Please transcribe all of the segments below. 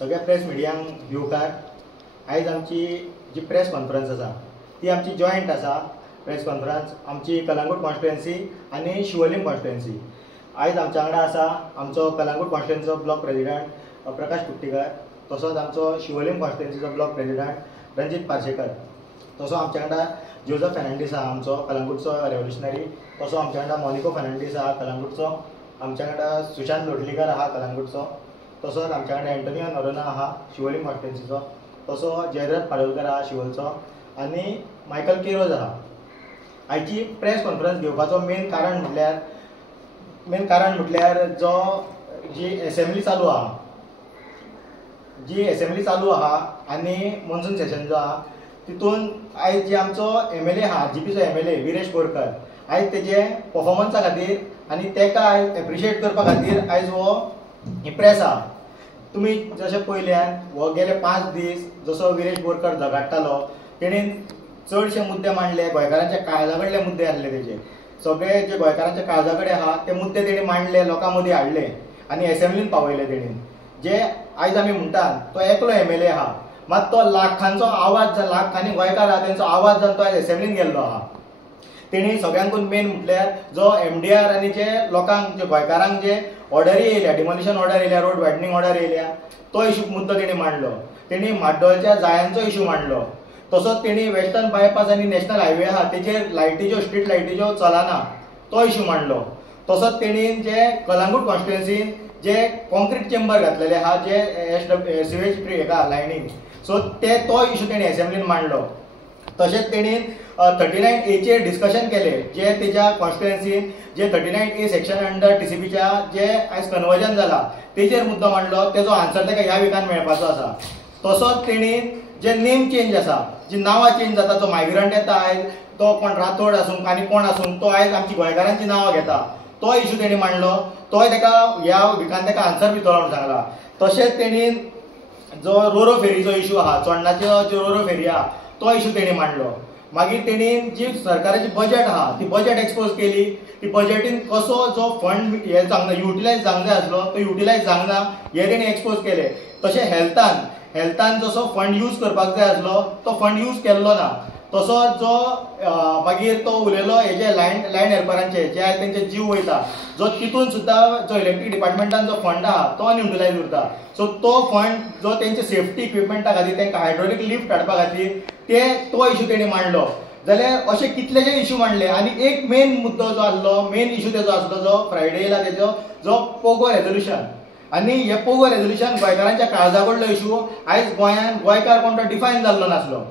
सगळ्या प्रेस मिडियांक भिवकार आयज आमची जी प्रेस कॉन्फरन्स आसा ती आमची जॉयंट आसा प्रेस कॉन्फरन्स आमची कलंगूट कॉन्स्टिट्युएन्सी आनी शिवोलीम कॉन्स्टिट्युएन्सी। आयज आमच्या वांगडा आसा आमचो कलंगूट कॉन्स्टिट्युएन्सीचो ब्लॉक प्रेसिडेंट प्रकाश कुट्टीकर, तसोच आमचो शिवोलीम कॉन्स्टिट्युएन्सीचो ब्लॉक प्रेसिडेंट रणजीत पार्सेकर, तसो आमच्या वांगडा जोझफ फेर्नांडीस आहा आमचो कलंगूटचो रेव्होल्युशनरी, तसो आमच्या वांगडा मोनिको फेर्नांडीस आहा कलंगूटचो, आमच्या वांगडा सुशांत लोटलीकर आहा कलंगूटचो, तसोच आमच्या वांगडा एंटोनियो नोरोना आहा शिवोलीम कॉन्स्टिट्युएन्सीचो, तसो जयद्रथ पाडोळकर आहा शिवोलचो आनी मायकल केरोज आहा। आयची प्रेस कॉन्फरन्स घेवपाचो मेन कारण म्हटल्यार जी असेंब्ली चालू आहा आनी मॉन्सून सेशन जो आहा तितून आयज जे आमचो MLA आहा GPचो MLA विरेश बोरकर आयज तेजे परफॉर्मन्सा खातीर आनी तेका आयज एप्रिशिएट करपा खातीर आयज ही प्रेस आहा। तुमी जशें पयल्यार हो गेले 5 दीस जसो विरेश बोरकर झगडटालो तेणेन चडशे मुद्दे मांडले, गोंयकारांच्या काळजा कडले मुद्दे आसले तेजे, सगळे जे गोंयकारांच्या काळजा कडेन आहा ते मुद्दे तेणी मांडले, लोकां मदीं हाडले आनी असेंब्लीन पावयले तेणेन। जे आयज आमी म्हणटात तो एकलो MLA आहा, मात तो लाखांचो आवाज लाखांनी गोंयकार आहा तेंचो आवाज जावन तो आयज असेंब्लीन गेल्लो आहा। तेणी सगळ्यांकून मेन म्हटल्यार जो MDR आनी जे लोकांक जे गोंयकारांक जे ऑर्डरी येयल्या, डिमोलिशन ऑर्डर येयल्या, रोड वायडनींग ऑर्डर येयल्या, तो इशू मुद्दो तेणी मांडलो। तेणी म्हाड्डोळच्या जाळ्यांचो इशू मांडलो, तसोच तेणी वेस्टर्न बायपास आनी नॅशनल हायवे आहा तेजेर लायटीच्यो स्ट्रीट लायटीच्यो चलना तो इशू मांडलो। तसोच तेणी जे कलंगूट कॉन्स्टिट्युएन्सीन जे कॉन्क्रीट चेंबर घातलेले आहा जे सिवेज हेका लायनीक, सो तो इशू तेणी असेंब्लीन मांडलो। तशेंच तेणी 39A चेर डिस्कशन केले, जे तेज्या कॉन्स्टिट्युएन्सीन जे 39A सेक्शन अंडर TCPच्या जे आयज कन्वर्जन जाला तेजेर मुद्दो मांडलो, तेजो आन्सर तेका ह्या विकान मेळपाचो आसा। तसोच तेणी जे नेम चेंज आसा, जी नांवां चेंज जाता, जो मायग्रंट येता आयज तो कोण राठोड आसूं आनी कोण आसूं तो आयज आमची गोंयकारांची नांवां घेता, तो इशू तेणी मांडलो, तोय तेका ह्या विकान तेका आन्सर दितलो म्हणून सांगला। तशेंच तेणी जो रोरो फेरीचो इशू आहा, चोडणाचो जो रोरो फेरी आहा तो इशू तेणी मांडलो। मागीर तेणी जी सरकाराची बजेट आहा ती बजेट एक्सपोज केली, ती बजेटीन कसो जो फंड हे युटिलायज जावंक जाय आसलो तो युटिलायज जावंक ना हे तेणी एक्सपोज केले। तशें हेल्थान जसो फंड यूज करपाक जाय आसलो तो फंड यूज केल्लो ना। तसो जो मागीर तो उलयलो हेजे लायन हेल्परांचे जे आयज तेंचे जीव वयता, जो तितून सुद्दां जो इलेक्ट्रीक डिपार्टमेंटान जो फंड आहा तो अनयुटिलायज उरता, सो तो फंड जो तेंचे सेफ्टी इक्विपमेंटा खातीर तेंकां हायड्रोलिक लिफ्ट हाडपा खातीर तो इशू तेणी मांडलो। जाल्यार अशे कितलेशे इशू मांडले आनी एक मेन मुद्दो जो आसलो, मेन इशू तेजो आसलो जो फ्रायडे येयला तेजो जो पोगो रेजोल्युशन, आनी हे पोगो रेजोल्युशन गोंयकारांच्या काळजा कडलो इशू आयज गोंयकार कोण तो डिफायन जाल्लो नासलो।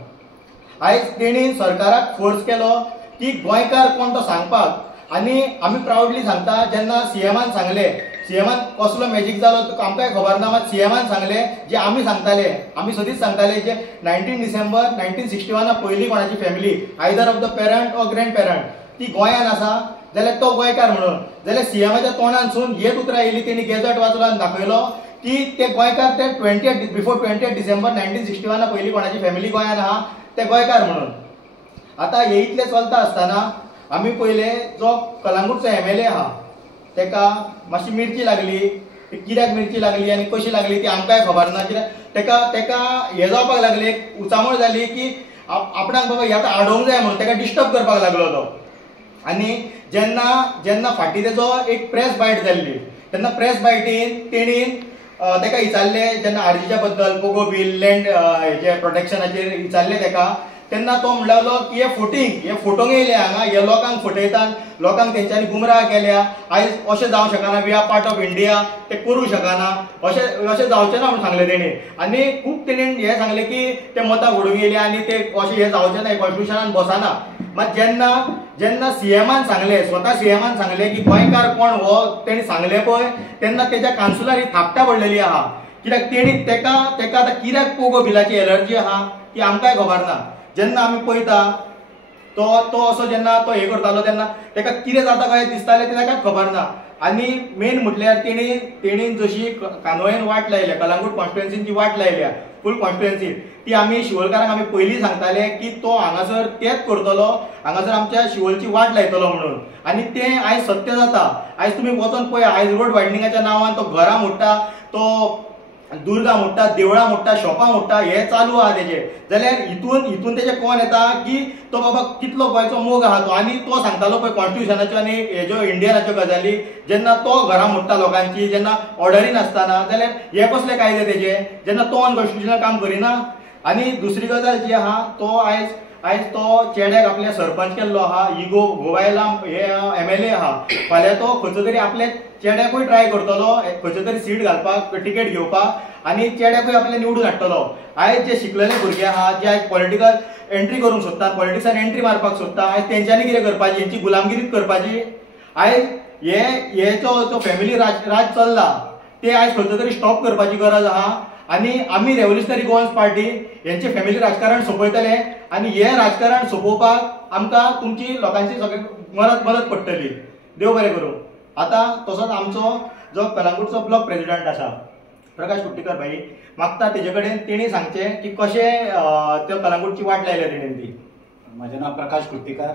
आयज तेणी सरकाराक फोर्स केलो की गोंयकार कोण तो सांगपाक, आनी आमी प्राउडली सांगता जेन्ना CMान सांगले, CMान कसलो मॅजीक जालो आमकांय खबर ना, मात CMान सांगले जे आमी सांगताले, आमी सदींच सांगताले जे 19 डिसेंबर 1961 पयलीं कोणाची family either of the parent or grand parent ती गोंयान आसा जाल्यार तो गोंयकार म्हणून, जाल्यार CMाच्या तोंडानसून हेच उतरां येयली, तेणी गॅझेट वाचलो आनी दाखयलो की ते गोंयकार ते बिफोर 20 डिसेंबर 1961 पयलीं कोणाची फॅमिली गोंयान आहा ते गोंयकार म्हणून। आतां हे इतलें चलता आसतना आमी पयले जो कलंगूटचो MLA आहा तेका मातशी मिरची लागली, कित्याक मिरची लागली आनी कशी लागली ती आमकांय खबर ना, कित्याक तेका हे जावपाक लागले, उचामळ जाली की आपणाक बाबा हे आतां आडोवंक जाय म्हणून तेका डिस्टर्ब करपाक लागलो तो। आनी जेन्ना फाटीं तेजो एक प्रेस बायट जाल्ली तेन्ना प्रेस बायटीन तेणीन तेका विचारले, जेन्ना आरजीच्या बद्दल पोगो बील लँड हेजे प्रोटेक्शनाचेर विचारले तेका, तेन्ना तो म्हणलेलो की हे फोटोंक येयले हांगा, हे लोकांक फटयतात, लोकांक तेंच्यांनी गुमराह केल्या, आयज अशें जावंक शकना, we are part of India, ते करूं शकना, अशें जावचें ना म्हणून सांगलें तेणी। आनी खूब तेणेन हें सांगलें की ते मतां घडूंक येयली आनी ते अशें हें जावचें ना, कॉन्स्टिट्युशनान बसना। मात जेन्ना CMान सांगलें, स्वता CMान सांगलें की गोंयकार कोण हो तेणी सांगलें पळय, तेन्ना तेज्या कावन्सिलार ही थापटा पडलेली आहा, कित्याक तेणी तेका आतां कित्याक पोगो बिलाची एलर्जी आहा ती आमकांय खबर ना। जेन्ना आमी पळयता तो असो जेन्ना तो हे करतालो तेन्ना तेका कितें जाता काय दिसतालें ते तेका खबर ना। आनी मेन म्हटल्यार तेणी जशी कानोयेन वाट लायल्या, कलंगूट कॉन्स्टिट्युएन्सीची वाट लायल्या फूल कॉन्स्टिट्युएन्सी, ती आमी शिवोलकारांक आमी पयलीं सांगताले की तो हांगासर तेच करतलो, हांगासर आमच्या शिवोलची वाट लायतलो म्हणून, आनी तें आयज सत्य जाता। आयज तुमी वचोन पळया, आयज रोड वायडनिंगाच्या नांवान तो घरां मोडटा, तो दुर्गा मोडटा, देवळां मोडटा, शॉपां मोडटा, हे चालू आहा तेजे. जाल्यार हितून तेजे कोण येता की तो बाबा कितलो गोंयचो मोग आहा तो, आनी तो सांगतालो पळय कॉन्स्टिट्युशनाच्यो आनी हेज्यो इंडियनाच्यो गजाली, जेन्ना तो घरां मोडटा लोकांची, जेन्ना ऑर्डरी नासतना, जाल्यार हे कसले कायदे तेजे, जेन्ना तो अनकॉन्स्टिट्युशनल काम करिना. आनी दुसरी गजाल जी आहा तो आयज तो चेड्याक आपल्या सरपंच केल्लो आहा, ही गोवायला हे MLA आहा, फाल्यां तो खंयचो तरी आपल्या चेड्याकूय ट्राय करतलो, खंयचो तरी सीट घालपाक, टिकेट घेवपाक, आनी चेड्याकूय आपल्या निवडून हाडटलो. आयज जे शिकलेले भुरगे आहा, जे आयज पॉलिटिकल एंट्री करूंक सोदता, पॉलिटिक्सान एंट्री मारपाक सोदता, आयज तेंच्यांनी कितें करपाची, हेंची गुलामगिरीच करपाची. आयज हे जो फॅमिली राज चल्ला ते आयज खंयचो तरी स्टॉप करपाची गरज आहा. आनी आमी रेव्होल्युशनरी गोवन्स पार्टी हेंचे फॅमिली राजकारण सोंपयतले, आनी हे राजकारण सोंपोवपाक आमकां तुमची लोकांची सगळे मदत पडटली. देव बरें करूं. आतां तसोच आमचो जो कलंगूटचो ब्लॉक प्रेसिडेंट आसा प्रकाश कुट्टीकर भाई, मागता तेजे कडेन तेणी सांगचें की कशें त्यो कलंगूटची वाट लायल्या तेणेन ती. म्हजें नांव प्रकाश कुट्टीकर.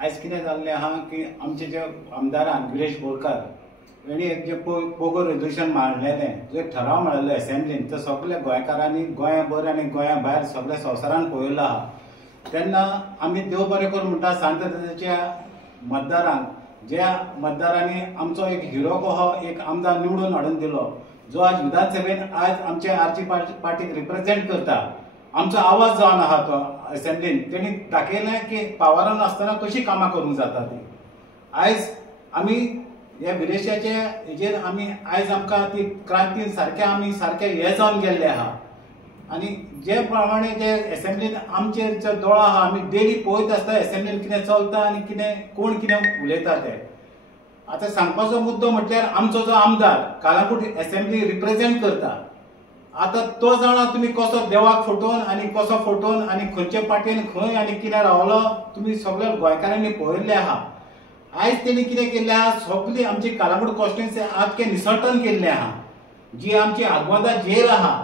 आयज कितें जाल्लें आहा की आमचे जे आमदारान गिरीश बोरकार हेणी एक जे पोगो रेजोल्युशन मांडलेलें, जो एक ठराव मांडलेलो असेंब्लीन, तो सगळ्या गोंयकारांनी गोंयाभर आनी गोंया भायर सगळ्या संवसारान पळयलो आहा. तेन्ना आमी देव बरें करूं म्हणटा शांततेच्या मतदारांक, ज्या मतदारांनी आमचो एक हिरो कहो एक आमदार निवडून हाडून दिलो, जो आज विधानसभेन आज आमचे आरची पार्टीक रिप्रेझेंट करता, आमचो आवाज जावन आहा तो असेंब्लीन, तेणी दाखयलें की पावरान आसतना कशी कामां करूंक जाता ती. आयज आमी ह्या विदेशाचे हेजेर आमी आयज आमकां ती क्रांतीन सारके हे जावन गेल्ले आहा. आनी जे प्रमाणे जे असेंब्लीन आमचे जो दोळो आहा, आमी डेली पळयत आसता असेंब्लीन कितें चलता आनी कोण कितें उलयता ते. आतां सांगपाचो मुद्दो म्हटल्यार आमचो जो आमदार कलंगूट असेंब्ली रिप्रेझेंट करता, आतां तो जाणा तुमी कसो देवाक फटोवन आनी कसो फटोवन आनी खंयचे पार्टीन खंय आनी कितें रावलो, तुमी सगळ्या गोंयकारांनी पळयल्लें आहा. आयज तेणी कितें केल्लें आहा, सगळी आमची कलंगूट कॉन्स्टिट्युएन्सी आख्खे निसर्टन केल्लें आहा. जी आमची आग्वादा जेल आहा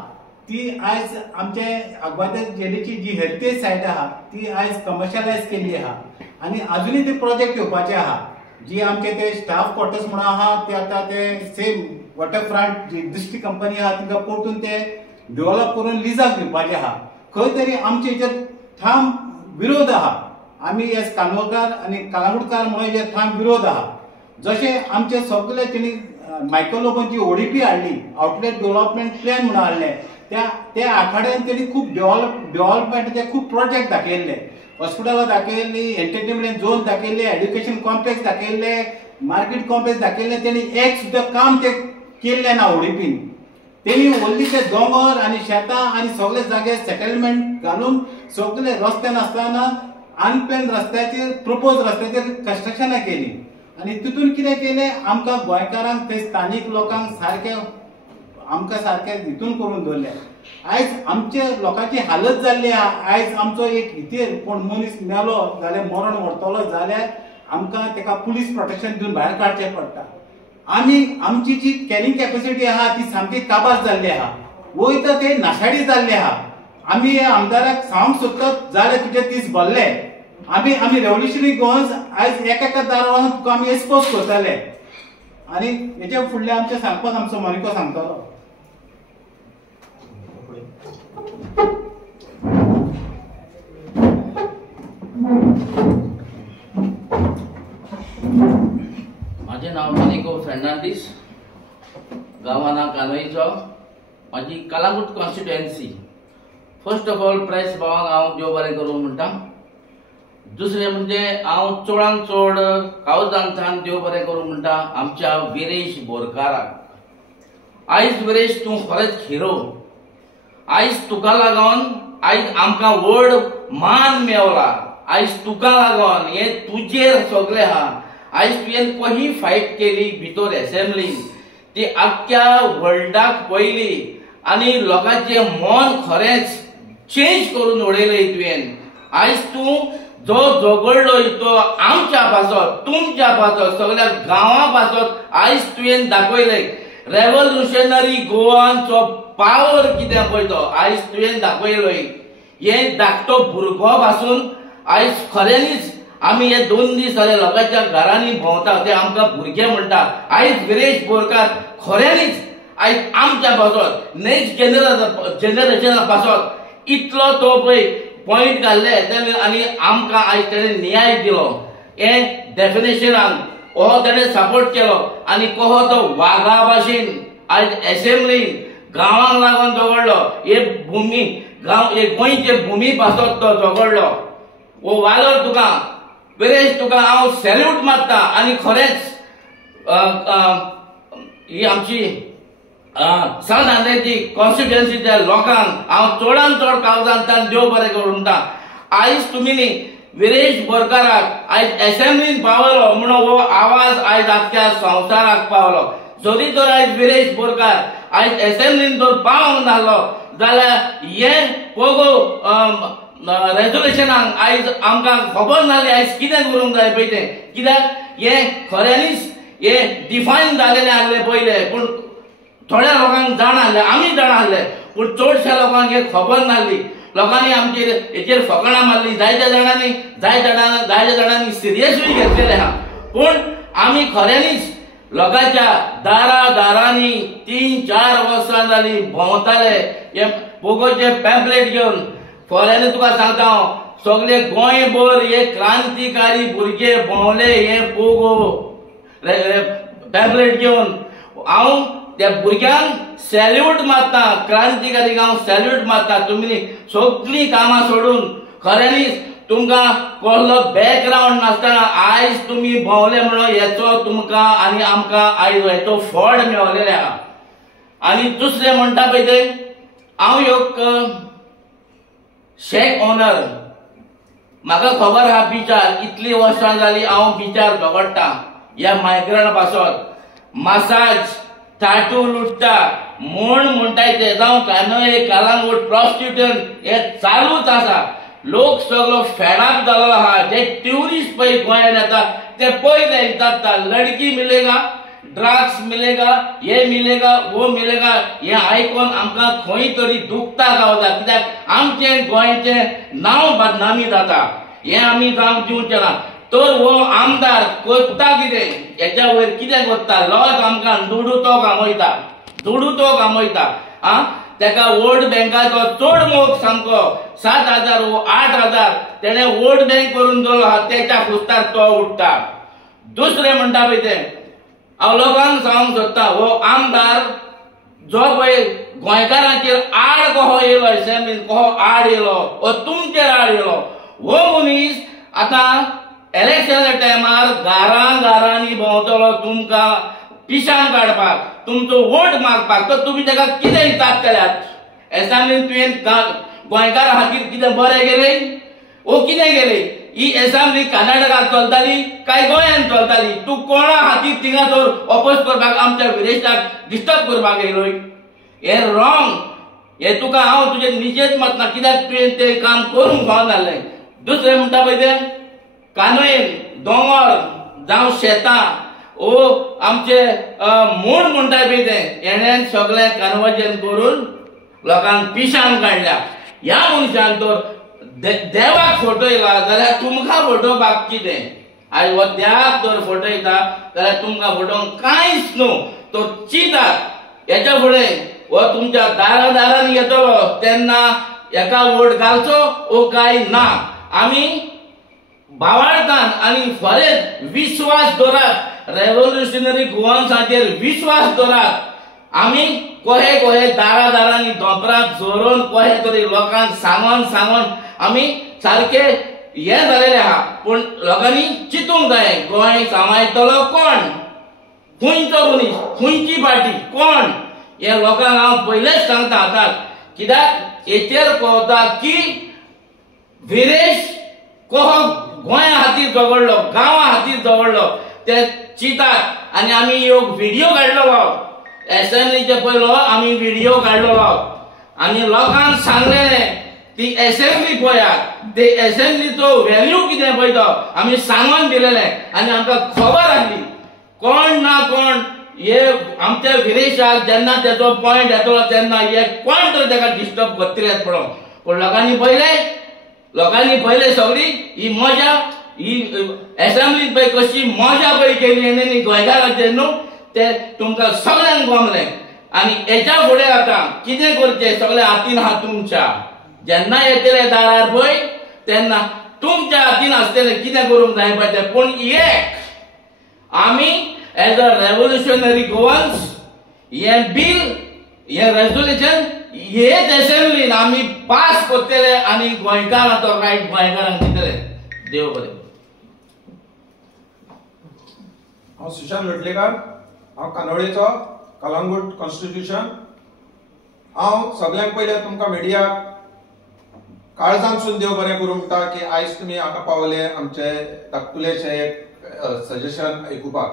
ती आयज आमचे आग्वादा जेलीची जी हेरिटेज सायट आहा ती आयज कमर्शियलायज केल्ली आहा. आनी अजुनूय ते प्रोजेक्ट येवपाचे आहा. जी आमचे ते स्टाफ क्वॉर्टर्स म्हणून आहा ते आतां ते सेम वॉटरफ्रंट जी दिश्टी कंपनी आहा तिका परतून ते डेव्हलप करून लिजाक दिवपाचे आहा. खंय तरी आमचे हेचेर ठाम विरोध आहा. आमी एस कानवकार आनी कलंगूटकार म्हणून हेचेर ठाम विरोध आहा. जशे आमचे सगळे तेणी मायक्रोलोबोची ODP हाडली, आउटलेट डेव्हलपमेंट प्लॅन म्हणून हाडले, त्या आखाड्यान तेणी खूब डेव्हलपमेंटाचे खूब प्रोजेक्ट दाखयल्ले. हॉस्पिटलां दाखयल्ली, एंटरटेनमेंट झोन दाखयल्ले, एड्युकेशन कॉम्प्लेक्स दाखयल्ले, मार्केट कॉम्प्लेक्स दाखयल्ले. तेणी एक सुद्दां काम ते केल्लें ना ODPन. तेणी व्हडली ते दोंगर आनी शेतां आनी सगळे जागे सेटलमेंट घालून सगळे रस्ते नासतना अनप्लॅन रस्त्याचेर प्रपोज रस्त्याचेर कन्स्ट्रक्शनां केली. आनी तितून कितें केलें, आमकां गोंयकारांक ते स्थानीक लोकांक सारके आमकां सारके हितून करून दवरले. आयज आमचे लोकांची हालत जाल्ली आहा. आयज आमचो एक हितेर कोण मनीस मेलो जाल्यार मरण व्हरतलो जाल्यार आमकां तेका पुलीस प्रोटेक्शन दिवन भायर काडचें पडटा. आमी आमची जी कॅरिंग कॅपॅसिटी आहा ती सामकी काबार जाल्ली आहा. वयता ते नाशाडी जाल्ले आहा. आमी ह्या आमदाराक सांगूंक सोदतात जाल्यार तुजे दीस भरले. आमी रेव्होल्युशनरी गोवन्स आयज एका दारान तुका आमी एक्सपोज करताले. आनी हेचे फुडले आमचे सांगपाक आमचो मोनिको सांगतलो. माझे नाव मोनिको फेर्नांडीस, गांवाना कानोईचो, माझी Calangute constituency. First of all press भावांक हांव देव बरें करूं म्हणटा. दुसरें म्हणजे हांव चडांत चड कावजांतल्यान देव बरें करूं म्हणटा आमच्या विरेश बोरकाराक. आयज विरेश तूं खरेंच हिरो. आयज तुका लागून आयज आमकां व्हड मान मेवला. आयज तुका लागून हे तुजेर सगळें आहा. आयज तुवें कशी फायट केली भितर असेंब्लीन ती आख्ख्या वर्ल्डाक पयली आनी लोकांचें मन खरेंच चेंज करून उडयलें तुवें. आयज तूं जो झगडलो तो आमच्या पासत, तुमच्या पासत, सगळ्या गांवां पासत आयज तुवें दाखयलें. रेव्होल्युशनरी गोवांचो पावर कितें पळय तो आयज तुवें दाखयलोय. हे धाकटो भुरगो पासून आयज खऱ्यांनीच आमी हे 2 दीस जाले लोकांच्या घरांनी भोंवता ते आमकां भुरगे म्हणटा. आयज विरेश बोरकार खऱ्यांनीच आयज आमच्या पासत नेक्स्ट जनरेशना पासत इतलो तो पळय पॉइंट घाल्ले आनी आमकां आयज तेणें न्याय दिलो हे डेफिनेशनान हो तेणें सपोर्ट केलो आनी कहो तो वाघा भाशेन आयज असेंब्लीन गांवांक लागून झगडलो हे भुमी गांव हे गोंयचे भुमी पासत तो झगडलो वो वालोर तुका विरेश तुका हांव सॅल्यूट मारता आनी खरेंच ही आमची सावथ आंध्रेची कॉन्स्टिट्युएन्सीच्या लोकांक हांव चडांत चड काळजांतल्यान देव बरें करूं म्हणटा आयज तुमी न्ही विरेश बोरकाराक आयज असेंब्लीन पावलो म्हणून हो आवाज आयज आख्या संवसाराक पावलो जरी तर आयज विरेश बोरकार आयज असेंब्लीन जर पावंक नाहलो जाल्यार हे पोगो रेजोल्युशनाक आयज आमकां खबर नासली आयज कितें करूंक जाय पळय तें कित्याक हे खऱ्यांनीच हे डिफायन जालेलें आसलें पयले पूण थोड्या लोकांक जाण आसलें आमी जाण आसले पूण चडशा लोकांक हे खबर नासली लोकांनी आमचेर हेचेर फकाणां मारली जायत्या जाणांनी सिरियसली घेतलेले आहा पूण आमी खऱ्यांनीच लोकांच्या दारांनी 3-4 वर्सां जालीं भोंवताले हे पोगोचे पॅम्पलेट घेवन फॉरेन तुका सांगता हांव सगळे गोंयभर हे क्रांतिकारी भुरगे भोंवले हे पोगो पॅम्पलेट घेवन हांव त्या भुरग्यांक सॅल्यूट मारता क्रांतिकारीक हांव सॅल्यूट मारता तुमी सगळीं कामां सोडून खऱ्यांनीच तुमकां कसलो बॅकग्रावंड नासतना आयज तुमी भोंवले म्हणून हेचो तुमकां आनी आमकां आयज हेचो फळ मेळलेले आहा आनी दुसरें म्हणटा पळय तें हांव एक शेक ओनर म्हाका खबर आहा बिचार इतली वर्सां जालीं हांव बिचार झगडटा ह्या मायग्रंट पासत मसाज टाटू लुट्टा म्हूण म्हणटाय ते जावं कानोये कालांगूट प्रॉस्टिट्यूशन हे चालूच आसा लोक सगळो फेडाक जालो आहा जे ट्युरिस्ट पळय गोंयांत येता ते पयले विचारता लडकी मिलेगा ड्रग्स मिलेगा ये मिलेगा वो मिलेगा हे आयकून आमकां खंय तरी दुखता गावता कित्याक आमचें गोंयचें नांव बदनामी जाता हे आमी जावंक दिवचें ना तर हो आमदार करता कितें हेच्या वयर कितें करता लॉज आमकां दुडूतो कामयता आं तेका वोट बँकाचो चड मोग सामको 7,000 वो 8,000 तेणें वोट बँक करून दवरलो आहा तेच्या खुस्तार तो उठता दुसरें म्हणटा पळय तें हांव लोकांक सांगूंक सोदता हो आमदार जो पळय गोंयकारांचेर आड कहो येयलो असेंब्लीन कहो आड येयलो वो तुमचेर आड येयलो हो मनीस आतां इलेक्शनाच्या टायमार घरांनी भोंवतलो तुमकां पिशान काडपाक तुमचो वोट मागपाक तर तुमी ताका कितें हिताक केल्यात असेंब्लीन तुवें गोंयकारा खातीर कितें बरें केलें वो कितें केलें ही असेंब्ली कर्नाटकांत चलताली काय गोंयांत चलताली तूं कोणा खातीर थिंगासर ऑपोज करपाक आमच्या विरेशाक डिस्टर्ब करपाक येयलोय हे रॉंग हे तुका हांव तुजे निजेत मातना कित्याक तुवें तें काम करूंक फावनासलें दुसरें म्हणटा पळय तें कानोयेन दोंगर जावं शेतां ओ आमचे म्हूण म्हणटाय पळय तें हेणें सगळें कन्वर्जन करून लोकांक पिशान काडल्या ह्या मनशान तर देवाक फोटो येयला जाल्यार तुमकां फोटोवपाक कितें आयज हो देवाक जर फोटो येता जाल्यार तुमकां फोटोवंक कांयच न्हू तो चिंतात हेच्या फुडें हो तुमच्या दारांनी येतलो तेन्ना हेका वोट घालचो ओ काय ना आमी भावार्थान आनी खरेंच विश्वास दवरात रेव्होल्युशनरी गोवन्साचेर विश्वास दवरात आमी कोहे दारांनी दोंपराक जोरून कोहे तरी लोकांक सांगोन आमी सारखे हे जालेले आहा पूण लोकांनी चिंतूंक जाय गोंय सांबाळटलो कोण खंयचो मनीस खंयची पार्टी कोण हे लोकांक हांव पयलेच सांगता आतां कित्याक हेचेर कळटा की विरेश कहो गोंया खातीर झगडलो गांवा खातीर झगडलो ते चिंतात आनी आमी एक व्हिडिओ काडलो असेंब्लीचे पयलो आमी व्हिडिओ काडलो आनी लोकांक सांगलेलें ती असेंब्ली पळयात ते असेंब्लीचो व्हॅल्यू कितें पळय तो आमी सांगून दिलेलें आनी आमकां खबर आसली कोण ना कोण हे आमच्या विरेशाक जेन्ना तेचो पॉयंट येतलो तेन्ना हे कोण तर ताका डिस्टर्ब करतलेच पळोवन पूण लोकांनी पळयलें सगळी ही मजा ही असेंब्लीत पळय कशी मजा पळय केली हेणें गोंयकाराचेर न्हू ते तुमकां सगळ्यांक गमलें आणि याच्या फुडें आता कितें करचें सगळे हातीन आहा तुमच्या. जेन्ना येतले दारार पळय तेन्ना तुमच्या हातीन आसतलें कितें करूंक जाय पळय तें. पूण एक आमी एज अ रेव्होल्युशनरी गोवन्स हें बिल हें रेजोल्युशन हेच असेंब्लीन आमी पास करतले आनी गोंयकारांक तो रायट गोंयकारांक दितले. देव बरें. हांव सुशांत लोटलेकर, हांव कानोळेचो, कलंगूट कॉन्स्टिट्यूशन. हांव सगळ्यांत पयलें तुमकां मिडियाक काळजांतसून देव बरें करूं म्हणटा की आयज तुमी हांगा पावले आमचे धाकटुलेशें एक सजेशन आयकुपाक.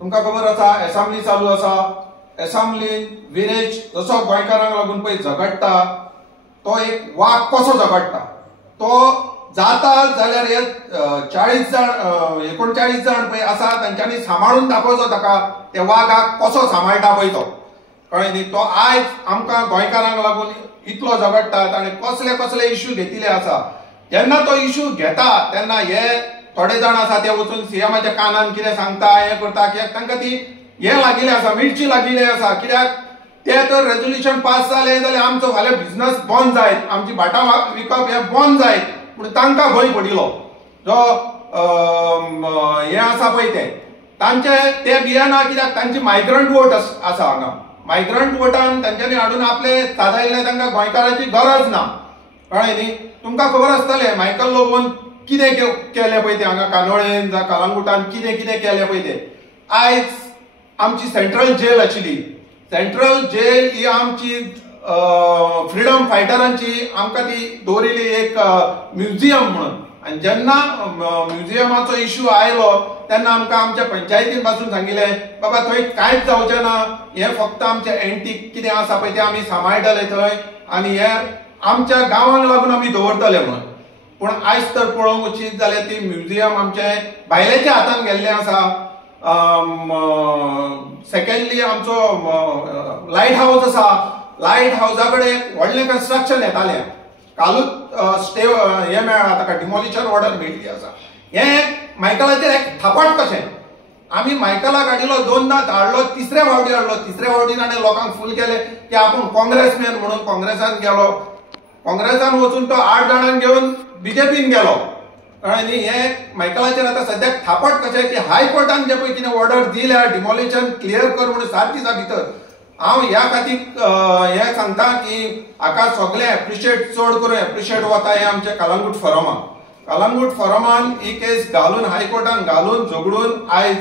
तुमकां खबर आसा असेंब्ली चालू आसा. असेंब्लीन विरेज जसो गोंयकारांक लागून पळय झगडटा तो एक वाग कसो झगडटा तो जाता जाल्यार हे 39 जण पळय आसा तांच्यांनी सांबाळून दाखोवचो ताका त्या वागाक कसो सांबाळटा पळय तो. कळ्ळें न्ही. तो आयज आमकां गोंयकारांक लागून इतलो झगडटा ताणें कसले कसले इश्यू घेतिल्ले आसा. जेन्ना तो इश्यू घेता तेन्ना हे थोडे जाण आसा ते वचून सीएमाच्या कानान कितें सांगता हें करता कित्याक तांकां ती हें लागिल्लें आसा मिर्ची लागिल्ली आसा. कित्याक ते तर रेजोल्युशन पास जालें जाल्यार आमचो फाल्यां बिझनस बंद जायत आमची भाटां विकप हें बंद जायत पूण तांकां भंय पडिल्लो जो हें आसा पळय तांचे ते भियेना कित्याक तांची मायग्रंट वोट आसा हांगा. मायग्रंट वोटान तांच्यांनी हाडून आपले साधायल्ले तांकां गोंयकारांची गरज ना. कळ्ळें न्ही. तुमकां खबर आसतलें मायकल लोबोन कितें केलें पळय तें हांगा कानोळेन जावं कलंगुटान कितें कितें केलें पळय तें. आयज आमची सेंट्रल जेल आशिल्ली. सेंट्रल जेल ही आमची फ्रीडम फायटरांची आमकां ती दवरिल्ली एक म्युझियम म्हणून. आनी जेन्ना म्युझियमाचो इश्यू आयलो तेन्ना आमकां आमच्या पंचायतीन पासून सांगिल्लें बाबा थंय कांयच जावचें ना. हें फक्त आमचें एंटीक कितें आसा पळय तें आमी सांबाळटले थंय आनी हें आमच्या गांवांक लागून आमी दवरतले म्हणून. पूण आयज तर पळोवंक वचीत जाल्यार ती म्युझियम आमचें भायल्याच्या हातान गेल्लें आसा. सेकंडली आमचो लायट हाऊस आसा. लायट हाऊसा कडेन व्हडलें कन्स्ट्रक्शन येतालें. कालूच स्टे हें मेळ्ळा ताका डिमोलिशन ऑर्डर मेळिल्ली आसा. हें मायकलाचेर एक थापट कशें. आमी मायकलाक हाडिल्लो 2दा हाडलो तिसऱ्या फावटी हाडलो. तिसऱ्या फावटीन आनी लोकांक फूल केलें की आपूण काँग्रेसमॅन म्हणून काँग्रेसान गेलो. काँग्रेसान वचून तो 8 जाणांक घेवन बीजेपीन गेलो. कळ्ळें न्ही. हें मायकलाचेर आतां सद्याक थापट कशें की हायकोर्टान जे पळय कितें ऑर्डर दिल्या डिमोलिशन क्लियर कर म्हणून 7 दिसां भितर. हांव ह्या खातीर हें सांगता की हाका सगळे एप्रिशिएट चड करून एप्रिशिएट वता हें आमच्या कलंगूट फोरमान. कलंगूट फोरमान ही केस घालून हायकोर्टान घालून झगडून आयज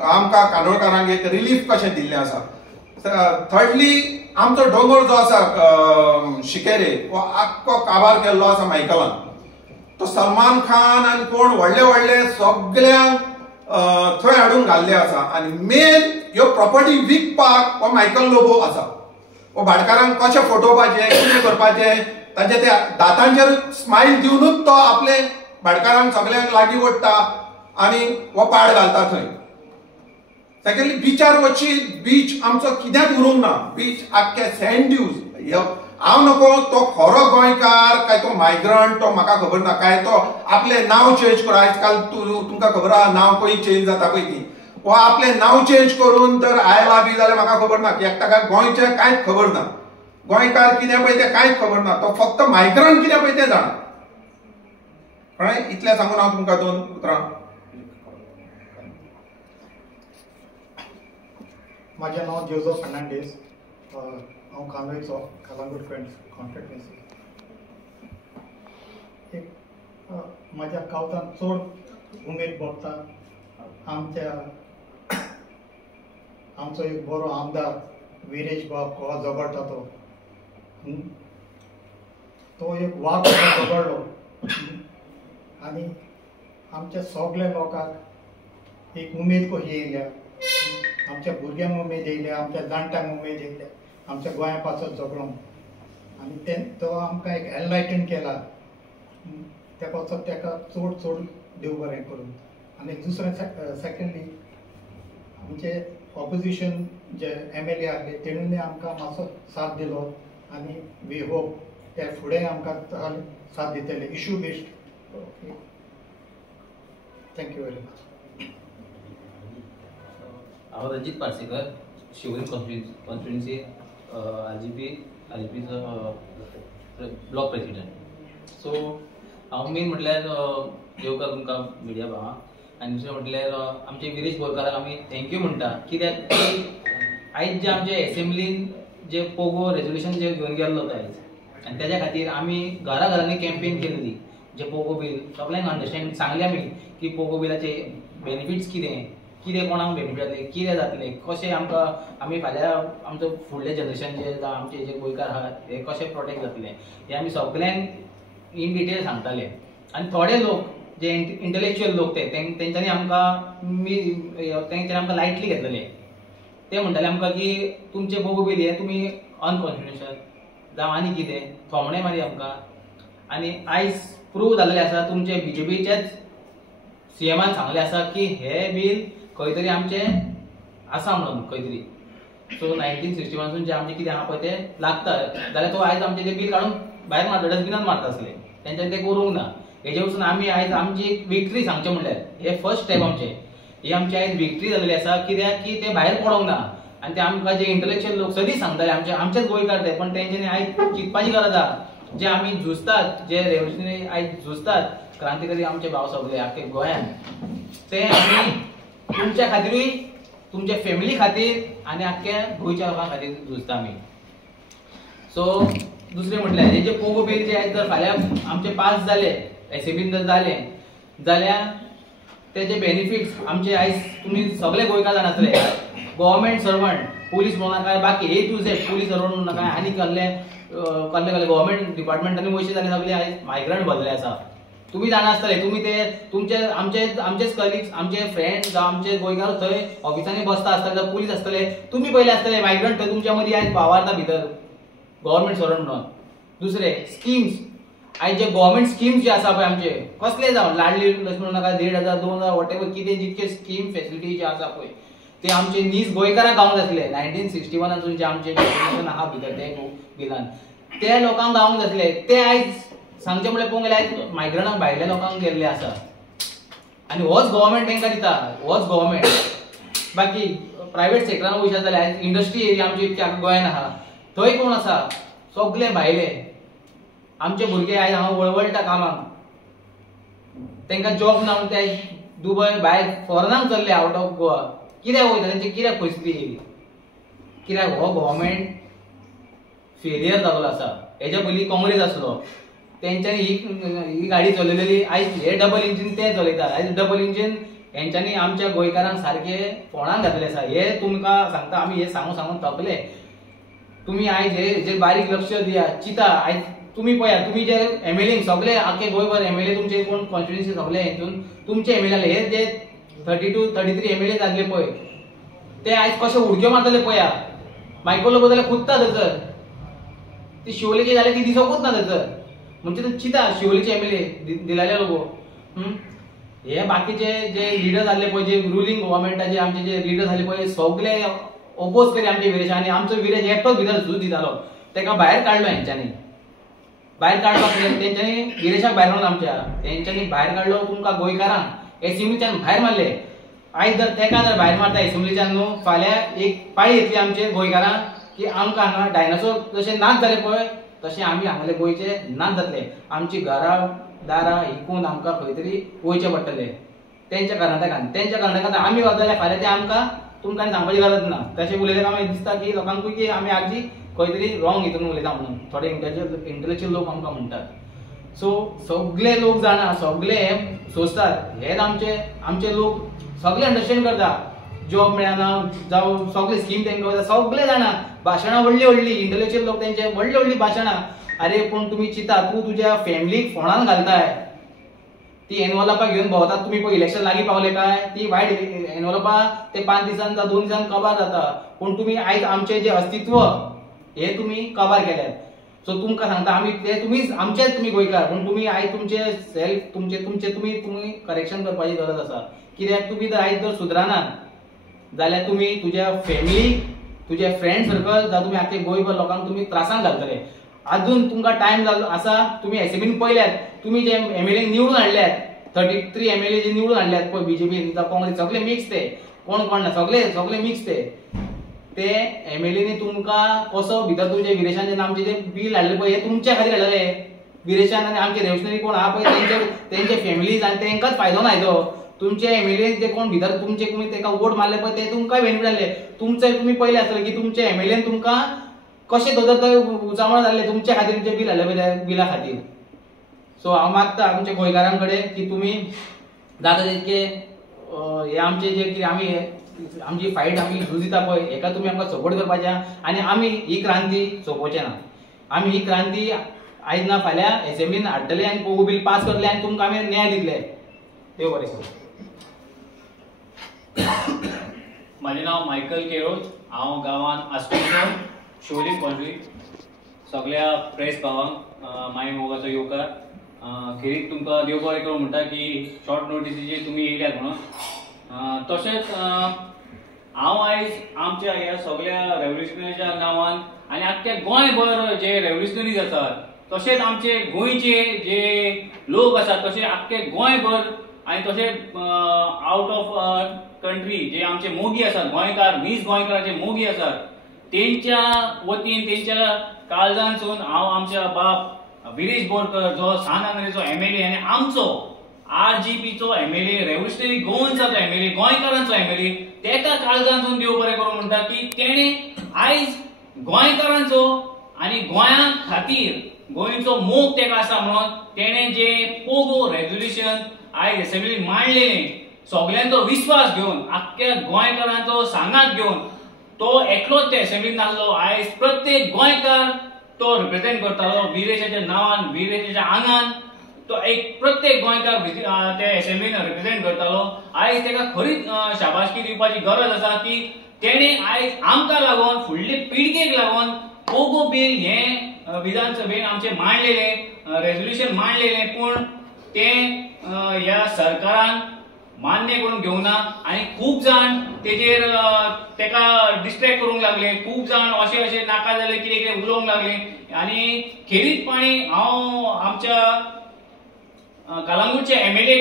आमकां कानोळकारांक एक रिलीफ कशें दिल्लें आसा. थर्डली आमचो दोंगर जो आसा शिकेरे हो आख्खो काबार केल्लो आसा मायकलान. तो सलमान खान आनी कोण व्हडले व्हडले सगळ्यांक थंय हाडून घाल्ले आसा. आनी मेन ह्यो प्रॉपर्टी विकपाक हो मायकल लोबो आसा. हो भाटकारांक कशें फटोवपाचें कितें करपाचें ताचे त्या दातांचेर स्मायल दिवनूच तो आपले भाटकारांक सगळ्यांक लागीं ओडटा आनी हो पाड घालता थंय. सेकंडली बिचार वची बीच आमचो कित्याक उरूंक ना. बीच आख्खे सँड ड्यूज. हांव नको तो खरो गोंयकार काय तो मायग्रंट तो म्हाका खबर ना. काय तो आपले नांव चेंज कर. आयज काल तुमकां खबर आहा नांव खंय चेंज जाता पळय ती. वो आपले नांव चेंज करून तर आयला बी जाल्यार म्हाका खबर ना. कित्याक ताका गोंयचें कांयच खबर ना. गोंयकार कितें पळय तें कांयच खबर ना. तो फक्त मायग्रंट कितें पळय तें जाणा. कळ्ळें. इतलें सांगून हांव तुमकां 2 उतरां. माझे नाव जोझफ फर्नांडीस. हांव कानोळेचो कलंगूट कॉन्स्टिट्युएन्सी. एक म्हाज्या गांवतान चड उमेद भोगता आमचो एक बरो आमदार विरेश बाब हो झगडटा तो एक वाग झगडलो आनी आमच्या सगळ्या लोकांक एक उमेद कशी येयल्या. आमच्या भुरग्यांक उमेद येयल्या आमच्या जाणट्यांक उमेद येयल्या आमच्या गोंया पासत झगडूंक. आनी तो आमकां एक एनलायटन केला. त्या पासत ताका चड देव बरें करून. आनी दुसरें सेकंडली आमचे ऑपोजिशन जे MLA आहले तेणूय आमकां मातसो साथ दिलो आनी वी होप ते फुडें आमकां साथ दितले issue based. Thank you very much. हांव रंजीत पार्सेकर शिवलिंग कॉन्स्टिट्युएन्सी आरजीपीचो ब्लॉक प्रेसिडेंट. सो हांव मेन म्हटल्यार येवकार तुमकां मिडिया भावां, आनी दुसरें म्हटल्यार आमचे विरेश बोरकाराक आमी थँक्यू म्हणटा, कित्याक की आयज जे आमचे एसेंब्लीन जे पोगो रेजोल्युशन जे घेवन गेल्लो आयज, आनी तेज्या खातीर आमी घरांनी कॅम्पेन केल्ली. जे पोगो बील सगळ्यांक अंडरस्टँड सांगले आमी की पोगो बिलाचे बेनिफिट्स कितें कोणाक बेनिफीट जातले, कितें जातलें, कशें आमी फाल्यां आमचो फुडलें जनरेशन जे आमचे जे गोंयकार आहात हे कशें प्रोटेक्ट जातले हे आमी सगळ्यांक इन डिटेल सांगताले. आनी थोडे लोक जे इंटलेक्च्युअल लोक तेंच्यांनी आमकां लायटली घेतलेले. ते म्हणटाले आमकां की तुमचे पोगो बील हे तुमी अनकॉन्स्टिट्युशनल जावं आनी कितें थोमणे मारी आमकां. आनी आयज प्रूव जाल्लें आसा, तुमचे बीजेपीचेच सीएमान सांगलें आसा की हे बील खंय तरी आमचे आसा म्हणून खंय तरी. सो 1961 जे आमचे कितें आहा पळय ते लागता जाल्यार तो आयज आमचे ते बील काडून भायर मारता, डस्टबिनान मारता आसले. तेंच्यांनी ते करूंक ना. हेजे वचून आमी आयज आमची विक्ट्री सांगचें म्हणल्यार हे फर्स्ट स्टेप आमचे. ही आमची आयज विक्ट्री जाल्ली आसा, कित्याक की ते भायर पडोंक ना. आनी ते आमकां जे इंटलेक्च्युअल लोक सदींच सांगताले आमचेच गोंयकार ते, पण तेंच्यांनी आयज चिंतपाची गरज आहा. जे आमी झुजतात, जे रेव्होल्युशनरी आयज झुजतात, क्रांतिकारी आमचे भाव सगळे आख्खे गोंयांत, ते आमी तुमच्या खातीरूय, तुमच्या फॅमिली खातीर आनी आख्ख्या गोंयच्या लोकां खातीर झुजता आमी. सो दुसरें म्हटल्यार हे जे पोगो बील जे आयज जर फाल्यां आमचे पास जाले, एसेंब्लीन जर जाले जाल्यार तेजे बेनिफिट्स आमचे आयज तुमी सगळे गोंयकार जाण आसले. गव्हर्मेंट सर्वंट, पुलीस म्हणून नाका, बाकी ए टू झेड पुलीस सर्वंट म्हणून नाका, आनी कसले गव्हर्मेंट डिपार्टमेंटांनी वयशे जाले सगळे आयज मायग्रंट भरले आसा. तुम्ही जाणा आसतले, तुम्ही ते तुमचे आमचेच कलिग्स, आमचे फ्रेंड्स जावं आमचे गोंयकार थंय ऑफिसांनी बसता आसतले, जावं पुलीस आसतले, तुम्ही पयले आसतले मायग्रंट थंय तुमच्या मदीं आयज वावरता भितर गव्हर्मेंट सर्वंट म्हणून. दुसरे स्किम्स, आयज जे गव्हर्मेंट स्किम्स जे आसा पळय आमचे कसले जावं लाडली म्हणून नाका, 1,500 2,000 वॉटेवर कितें जितके स्कीम फेसिलिटी जे आसा पळय ते आमचे नीज गोंयकारांक गावंक जातले. 1961 जे आमचे आहा भितर ते बिलान ते लोकांक गावंक जातले. ते आयज सांगचे म्हळ्यार पळोवंक गेल्यार आयज मायग्रंटांक भायल्या लोकांक गेल्ले आसा. आनी होच गव्हर्मेंट तांकां दिता, होच गव्हर्मेंट. बाकी प्रायव्हेट सेक्टरान वयशात जाल्यार आयज इंडस्ट्री एरिया आमची इतक्या गोंयांत आहा, थंय कोण आसा? सगळे भायले. आमचे भुरगे आयज हांगा वळवळटा कामाक, तांकां जॉब ना म्हणून ते दुबय भायर फॉरेनाक चल्ले, आवट ऑफ गोवा. कित्याक वयता? तेंची कित्याक परिस्थिती येयली? कित्याक हो गव्हर्मेंट फेलियर जाल्लो आसा. हेच्या पयलीं काँग्रेस आसलो, तेंच्यांनी ही गाडी चलयलेली. आयज हे डबल इंजीन ते चलयता. आयज डबल इंजीन हेंच्यांनी आमच्या गोंयकारांक सारखे फोंडान घातले आसा. हे तुमकां सांगता आमी, हे सांगून थकले. तुमी आयज हेजेर बारीक लक्ष दिया, चिता. आयज तुमी पळया, तुमी जे एमएलए सगळे आख्खे गोंयभर एमएलए तुमचे कोण कॉन्स्टिट्युएन्सी सगळे हेतून तुमचे एमएलए हे जे 32, 33 एमएलए जाल्ले पळय ते आयज कशे उडक्यो मारतले पळया. मायक्रो बदल खुदता थंयसर. ती शिवोलेची जाल्यार ती दिसोकूच ना थंयसर. म्हणजे ते चिता शिवोलेचे एमएलए दिलाले लोक. हे बाकीचे जे लिडर जाल्ले पळय, जे रुलिंग गव्हर्मेंटाचे आमचे जे लिडर जाले पळय सगळे ओपोज केले आमचे विरेश. आनी आमचो विरेश एकटोच भितर झूज दितालो. ताका भायर काडलो हेंच्यांनी. भायर काडपाक तेंच्यांनी विरेशाक भायर काडलो. आमच्या तेंच्यांनी भायर काडलो तुमकां गोंयकारांक एसेंब्लीच्यान भायर मारले. आयज जर तेका जर भायर मारता एसेंब्लीच्यान न्हू, फाल्यां एक पाळी येतली आमचे गोंयकारांक की आमकां हांगा डायनासोर जशे नाच जाले पळय तशें आमी हांगले गोंयचे नाच जातले. आमची घरां दारां हिकून आमकां खंय तरी वयचें पडटलें तेंच्या कर्नाटकान. तेंच्या कर्नाटकान आमी वतले फाल्यां ते आमकां तुमकां सांगपाची गरज ना. तशें उलयल्यार आमकां दिसता की लोकांकूय की आमी आजी खंय तरी रॉंग हितून उलयता म्हणून थोडे इंटलेक्च्युअल लोक आमकां म्हणटात. सो सगळे लोक जाणा, सगळे सोचतात. हेच आमचे लोक सगळे अंडरस्टँड करता. जॉब मेळना जावं सगळे स्कीम तांकां वता, सगळे जाणा. भाशणां व्हडली इंटलेक्च्युअल लोक तेंचे व्हडली भाशणां. अरे पूण तुमी चिता, तूं तुज्या फॅमिलीक फोंडान घालताय, ती एनवलपां घेवन भोंवतात. तुमी पळय इलेक्शन लागीं पावले काय, ती वायट एनवलपां ते 5 दिसान जावं 2 दिसान कबार जाता. पूण तुमी आयज आमचें जें अस्तित्व हे तुमी कबार केल्यात. सो तुमकां सांगता आमी ते तुमीच आमचेच तुमी गोंयकार. पूण तुमी आयज तुमचे सेल्फ तुमचे तुमी करेक्शन करपाची गरज आसा. कित्याक तुमी जर आयज जर सुदरानात जाल्यार तुमी तुज्या फॅमिलीक, तुजे फ्रेंड सर्कल जावं तुमी आख्खे गोंयभर लोकांक तुमी त्रासांत घालतले. अजून तुमकां टायम जाल्लो आसा. तुमी एसेंब्लीन पळयल्यात, तुमी जे एमएलए निवडून हाडल्यात, 33 एमएलए जे निवडून हाडल्यात पळय बीजेपी जावं काँग्रेस सगळे मिक्स ते, कोण ना सगळे मिक्स ते MLA तुमकां कसो भितर तुमचे विरेशान जेन्ना आमचे जे बील हाडले पळय हे तुमच्या खातीर हाडलेले विरेशान आनी आमचे रेवशनरी कोण आहा पळय तेंचे फॅमिलीज आनी तेंकांच फायदो ना हेजो तुमचे MLA जे कोण भितर तुमचे तुमी तेका वोट मारले पळय ते तुमकां बेनिफीट जाले तुमचे तुमी पयले आसतले की तुमचे MLA तुमकां कशे थंय उचावळ जाल्ले तुमच्या खातीर तुमचे बील हाडले पळय बिला खातीर सो हांव मागता आमच्या गोंयकारां कडेन की तुमी जाता तितके हे आमचे जे कितें आमी आमची फायट आमी झूज दिता पळय हेका तुमी आमकां सपोर्ट करपाचें आनी आमी ही क्रांती सोंपोवचें ना आमी ही क्रांती आयज ना फाल्यां असेंब्लीन हाडटले आनी पोगो बील पास करतले आनी तुमकां आमी न्याय दितले देव बरें करूं. माझे नाव मायकल केरोज हांव गांवान आस्पेचो शोलीम कॉन्ट्री सगळ्या प्रेस भावांक माय मोगाचो येवकार खेरीत तुमकां देव बरें करूं म्हणटा की शॉर्ट नोटिसीचेर तुमी येयल्यात म्हणून तशेंच हांव आयज आमच्या ह्या सगळ्या रेव्होल्युशनरीच्या नांवान आनी आख्ख्या गोंयभर जे रेव्होल्युशनरीज आसात तशेंच आमचे गोंयचे जे लोक आसात तशें आख्खे गोंयभर आनी तशेंच आवट ऑफ कंट्री जे आमचे मोगी आसात गोंयकार मीच गोंयकाराचे मोगी आसात तेंच्या वतीन तेंच्या काळजांसून हांव आमच्या बाप विरेश बोरकर जो सांगानेचो MLA आनी आमचो RGPचो MLA रेव्होल्युशनरी गोवन्साचो MLA गोंयकारांचो MLA तेका काळजांसून देव बरें करूं म्हणटा की तेणे आयज गोंयकारांचो आनी गोंया खातीर गोंयचो मोग तेका आसा म्हणून तेणे जे पोगो रेझोल्युशन आयज असेंब्लीन मांडलेलें सगळ्यांचो विश्वास घेवन आख्ख्या गोंयकारांचो सांगात घेवन तो एकलोच ते असेंब्लीन नासलो आयज प्रत्येक गोंयकार तो रिप्रेझेंट करतालो विरेशाच्या नांवान विरेशाच्या आंगान तो एक प्रत्येक गोंयकार ते असेंब्लीन रिप्रेझेंट करतालो आयज तेका खरीच शाबासकी दिवपाची गरज आसा की तेणे आयज आमकां लागून फुडले पिळगेक लागून पोगो बील हे विधानसभेन आमचे मांडलेले रेझोल्युशन मांडलेले पूण ते ह्या सरकारान मान्य करून घेवना आनी खूब जाण तेजेर तेका डिस्ट्रॅक्ट करूंक लागले खूब जाण अशें अशें नाका जाले कितें कितें उलोवंक लागले आनी खेरीतपणी हांव आमच्या कलंगूटचे MLA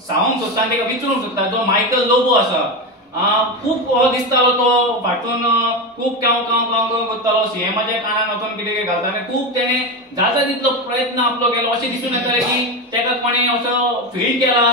सांगूंक सोदता आनी तेका विचारूंक सोदता जो मायकल लोबो आसा खूब हो दिसतालो तो फाटून खूब कांव कांव कांव करतालो CMच्या कानान वचून कितें कितें घालता आनी खूब तेणे जाता तितलो प्रयत्न आपलो केलो अशें दिसून येतालें की तेका कोणें असो फील्ड केला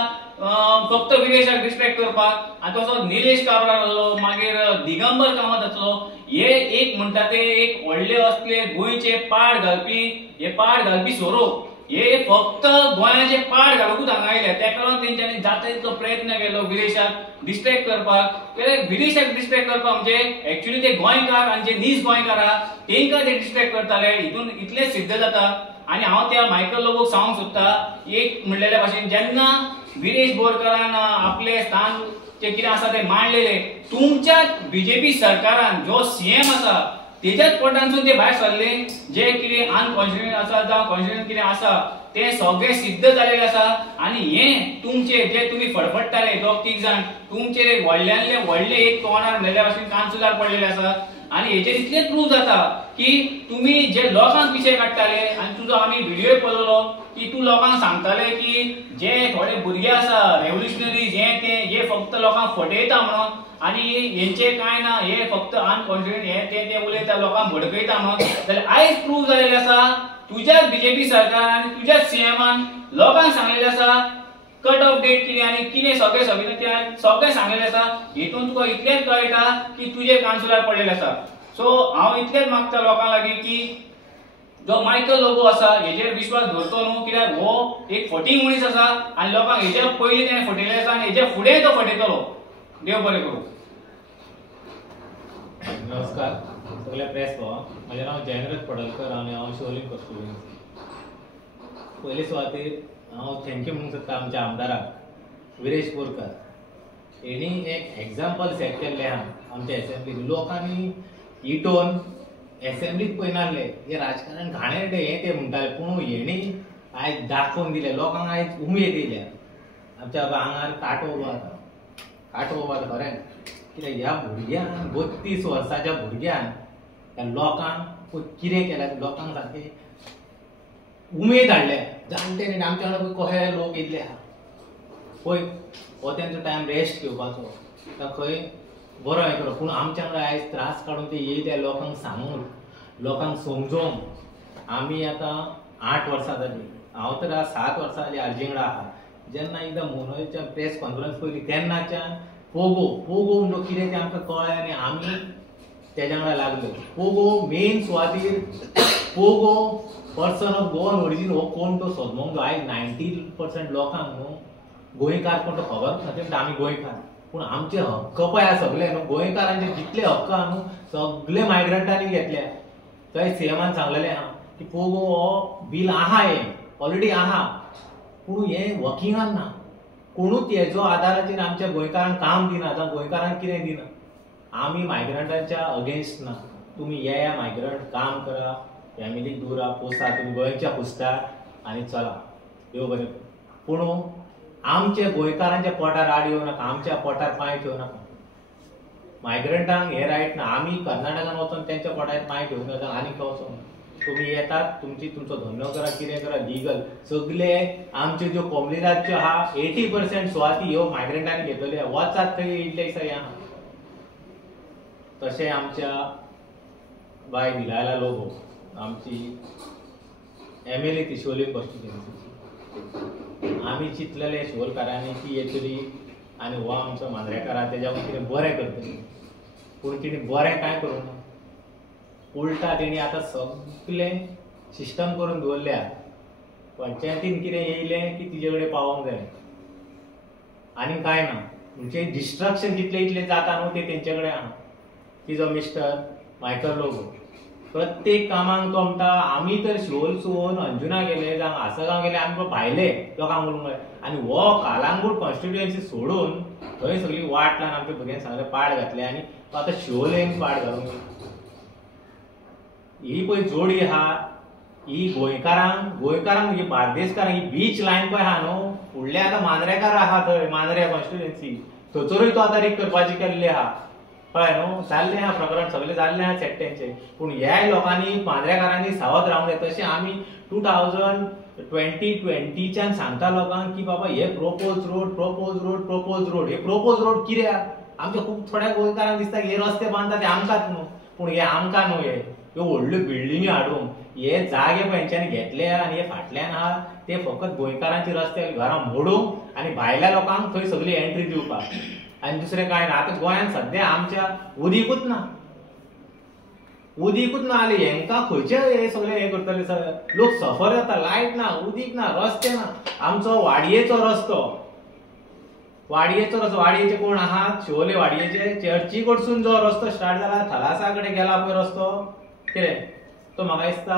फक्त विरेशाक डिस्ट्रॅक्ट करपाक आनी तसो निलेश काबरार आसलो मागीर दिगंबर कामत आसलो हे एक म्हणटा ते एक व्हडले असले गोंयचे पाड घालपी सोरोप हे फक्त गोंयाचे पाड घालूंकूच हांगा आयले त्या कारण तेंच्यांनी जाता तितलो प्रयत्न केलो विदेशाक डिस्ट्रॅक्ट करपाक विदेशाक डिस्ट्रॅक्ट करपाक म्हणजे एक्चुअली ते गोंयकार आनी जे नीज गोंयकार आहा तेंकां ते डिस्ट्रॅक्ट करताले हितून इतलें सिद्ध जाता आनी हांव त्या मायकल लोबोक सांगूंक सोदता एक म्हणलेल्या भाशेन जेन्ना विरेश बोरकारान आपले स्थान जे कितें आसा ते मांडलेले तुमच्या BJP सरकारान जो CM आसा तेच्याच पोटांसून ते भायर सरले जे कितें अनकॉन्स्टिट्युशनल आसा जावं कॉन्स्टिट्युशनल कितें आसा ते सगळे सिद्ध जालेले आसा आनी हे तुमचे जे तुमी फडफडटाले दोग तीग जाण तुमचे व्हडल्यांतले व्हडले एक तोंडार म्हणलेल्या भाशेन कांचुलार पडलेले आसा आनी हेचेर इतलें प्रूव जाता की तुमी जे लोकांक पिशे काडटाले आनी तुजो आमी व्हिडिओ पळयलो की तूं लोकांक सांगताले की जे थोडे भुरगे आसा रेव्होल्युशनरीज हे फक्त लोकांक फटयता म्हणून आनी हेंचे कांय ना हे फक्त अनकॉन्फिडंट हे ते उलयता लोकांक भडकयता म्हणून जाल्यार आयज प्रूव जालेले आसा तुज्याच BJP सरकारान आनी तुज्याच CMान लोकांक सांगलेले आसा कट ऑफ डेट कितें आनी कितें सगळे सगळे सांगलेले आसा हितून तुका इतलेंच कळटा की तुजे कांसुलार पडलेले आसा सो हांव इतलेंच मागता लोकां लागीं की जो मायकल लोबो आसा हेजेर विश्वास दवरतो न्हू कित्याक हो एक फटींग मनीस आसा आनी लोकांक हेच्या पयलीं तेणें फटयलेलें आसा आनी हेच्या फुडें तो फटयतलो देव बरें करूं. नमस्कार सगळ्या प्रेस भावांक म्हजें नांव जयनरथ पडलकर आनी हांव शिवोलीम कॉन्स्टिट्युएन्सी. पयले सुवातेर हांव थँक्यू म्हणूंक सोदता आमच्या आमदाराक विरेश बोरकार हेणी एक एग्जाम्पल सेट केल्लें आहा आमच्या एसेंब्लीक लोकांनी इटोन एसेंब्लीक पळय नासले हे राजकारण घाणेरडें हें ते म्हणटाले पूण हेणी आयज दाखोवन दिलें लोकांक आयज उमेद येयल्या आमच्या आंगार कांटो उबो आसा खरें कित्याक ह्या भुरग्यान 32 वर्साच्या भुरग्यान ह्या लोकांक कितें केल्यार लोकांक सारकें उमेद हाडल्या जाणटे आमच्या वांगडा कशे लोक येयले आहा पळय हो तेंचो टायम रेस्ट घेवपाचो खंय बरो हें करप. पूण आमच्या वांगडा आयज त्रास काडून ते येयल्या लोकांक सांगून लोकांक समजोवन आमी आतां 8 वर्सां जालीं. हांव तर 7 वर्सां जालीं आरजी वांगडा आहा. जेन्ना एकदां मोनोच्या प्रेस कॉन्फरन्स पयली तेन्नाच्यान पोगो म्हणजे कितें तें आमकां कळ्ळें आनी आमी तेज्या वांगडा लागले. पोगो मेन सुवातेर Pogo person of Goan origin हो कोण तो सोदमोंक जाय. आयज 90% लोकांक न्हू गोंयकार कोण तो खबर ना. ते आमी गोंयकार पूण आमचे हक्क पळय आहा सगळे न्हू गोंयकारांचे जितले हक्क आहा न्हू सगळे मायग्रंटांनी घेतल्या. थंय सीएमान सांगलेलें आहा की पोगो हो बील आहा हें ऑलरेडी आहा पूण हें वर्किंगान ना. कोणूच हेजो आदाराचेर आमच्या गोंयकारांक काम दिना जावं गोंयकारांक कितें दिना. आमी मायग्रंटांच्या अगेन्स्ट ना. तुमी येया मायग्रंट काम करा फॅमिलीक दुरा पोसा तुमी गोंयच्या पुसता आनी चला देव बरें. पूण आमचे गोंयकारांच्या पोटार आड येवं नाका आमच्या पोटार पांय ठेवं नाका. मायग्रंटांक हे रायट ना. आमी कर्नाटकान वचोन तेंच्या पोटार पांय ठेवूं नाका आनीक वचोन तुमी येतात तुमचो धंदो करा कितें करा लिगल. सगळे आमच्यो ज्यो कोमलिदाच्यो आहा 80% सुवाती ह्यो मायग्रंटांनी घेतल्यो. वचात थंय येयल्ले दिसा आहा. तशें आमच्या बाय विलायला लोबो आमची MLA ती शोले कॉन्स्टिट्युएन्सीची. आमी चिंतलेले शिवोलकारांनी की येतली आनी हो आमचो मांद्रेकार तेज्या कितें बरें करतली पूण तिणें बरें कांय करूं ना. उलटा तेणी आतां सगळें सिस्टम करून दवरल्या. पंचायतीन कितें येयलें की तिजे कडेन पावोंक जाय आनी कांय ना. म्हणजे डिस्ट्रक्शन जितलें इतलें जाता न्हू तें तेंचे कडेन आहा. तिजो मिस्टर मायकल लोबो प्रत्येक कामाक तो म्हणटा आमी तर शिवोलसून अंजुना गेले जावं आसगांव गेले आमकां भायले लोकांक उलोवंक जाय. आनी हो कालांगूट कॉन्स्टिट्युएन्सी सोडून थंय सगळी वाट लावन आमच्या भुरग्यांक सगळे पाड घातले आनी आतां शिवोलेन पाड घालूंक ही पळय जोडी आहा ही गोंयकारांक म्हणजे बार्देसकारांक ही बीच लायन पळय आहा न्हू फुडले आतां मांद्रेकार आहा थंय मांद्रे कॉन्स्टिट्युएन्सी थंयसरूय तो आतां रीक करपाची केल्ली आहा. कळ्ळें न्हू जाल्लें आहा प्रकरण सगळें जाल्लें आहा सेक्टेंचें. पूण ह्या लोकांनी मांद्रेकारांनी सावध रावंक जाय. तशें आमी 2020च्यान सांगता लोकांक की बाबा हे प्रोपोज रोड हे प्रोपोज रोड कित्याक आमच्या खूब थोड्या गोंयकारांक दिसता हे रस्ते बांदता ते आमकांच न्हू पूण हे आमकां न्हू ह्यो व्हडल्यो बिल्डिंगी हाडूंक हे जागे पळय हेंच्यांनी घेतले आनी हे फाटल्यान आहा ते फकत गोंयकारांचे रस्ते घरां मोडूंक आनी भायल्या लोकांक थंय सगळी एंट्री दिवपाक आनी दुसरें कांय ना. आतां गोंयांत सद्या आमच्या उदीकूच ना जालें हेंकां खंयचे हे सगळे हे करतले लोक सफर जाता. लायट ना उदीक ना रस्ते ना. आमचो वाडयेचो रस्तो वाडयेचे कोण आहात शिवोले वाडयेचे चर्ची कडसून जो रस्तो स्टार्ट जाला थलासा कडेन गेला पळय रस्तो कितें तो म्हाका दिसता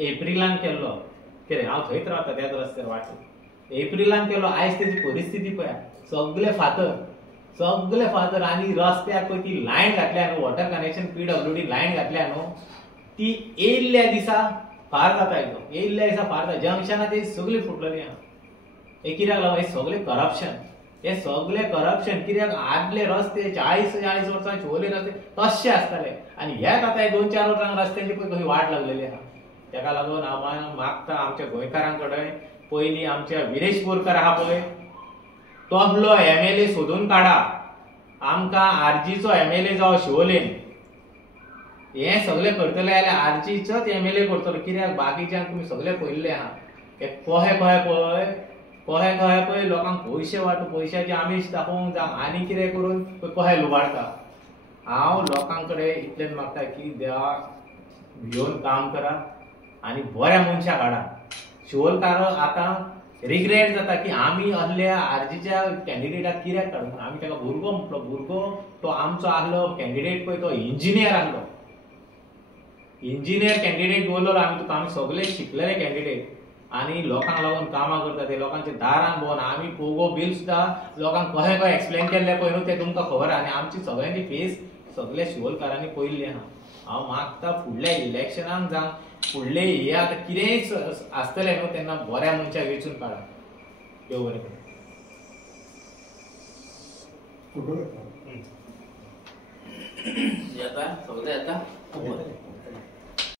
एप्रिलान केल्लो कितें हांव थंयच रावता त्याच रस्त्यार वाटेर एप्रिलान केल्लो. आयज तेजी परिस्थिती पळया सगळे फातर आनी रस्त्याक पळय ती लायन घातल्या न्हू वॉटर कनेक्शन PWD लायन घातल्या न्हू ती येयल्ल्या दिसा फार जाता एकदम येयल्ल्या दिसा फार जाता. जंक्शनां ती सगळी फुटलेली आहा. हे कित्याक लागून हे सगळे करप्शन कित्याक आदले रस्ते 40 वर्सां शिवोले रस्ते तशे आसताले आनी हेच आतां 2-4 वर्सांक रस्त्याची पळय कशी वाट लागलेली आहा. तेका लागून हांव मागता आमच्या गोंयकारां कडेन पयलीं आमच्या विरेश बोरकार आहा पळय तोहलो MLA सोदून काडा. आमकां आरजीचो MLA जावं शिवोलेन हे सगळे करतले जाल्यार आरजीचोच MLA करतलो. कित्याक बाकीच्यांक तुमी सगळे पळयल्ले आहा हे कहे पळय लोकांक पयशे पयशाचे आमीश दाखोवंक जावं आनी कितें करून कहे लुबाडटा. हांव लोकां कडेन इतलेंच मागता की देवा भिवन काम करा आनी बऱ्या मनशाक हाडा. शिवोलकार आतां रिग्रेट जाता की आमी असल्या आरजीच्या कॅन्डिडेटाक कित्याक काडूंक आमी ताका भुरगो म्हणलो. भुरगो तो आमचो आहलो कॅन्डिडेट पळय तो इंजिनियर आहलो. इंजिनियर कॅन्डिडेट दवरलो आमी सगळे शिकलेले कॅन्डिडेट आनी लोकांक लागून कामां करता ते लोकांच्या दारान भोवन आमी पोगो बील सुद्दां लोकांक कशें एक्सप्लेन केल्लें पळय न्हू तें तुमकां खबर आहा. आनी आमची सगळ्यांची फेस सगळ्या शिवोलकारांनी पळयल्ली आहा. हांव मागता फुडल्या इलेक्शनाक जावं फुडले हे आतां कितेंय आसतलें न्हू तेन्ना बऱ्या मनशाक वेंचून काडा. देव बरें करूं. येता सगळे येता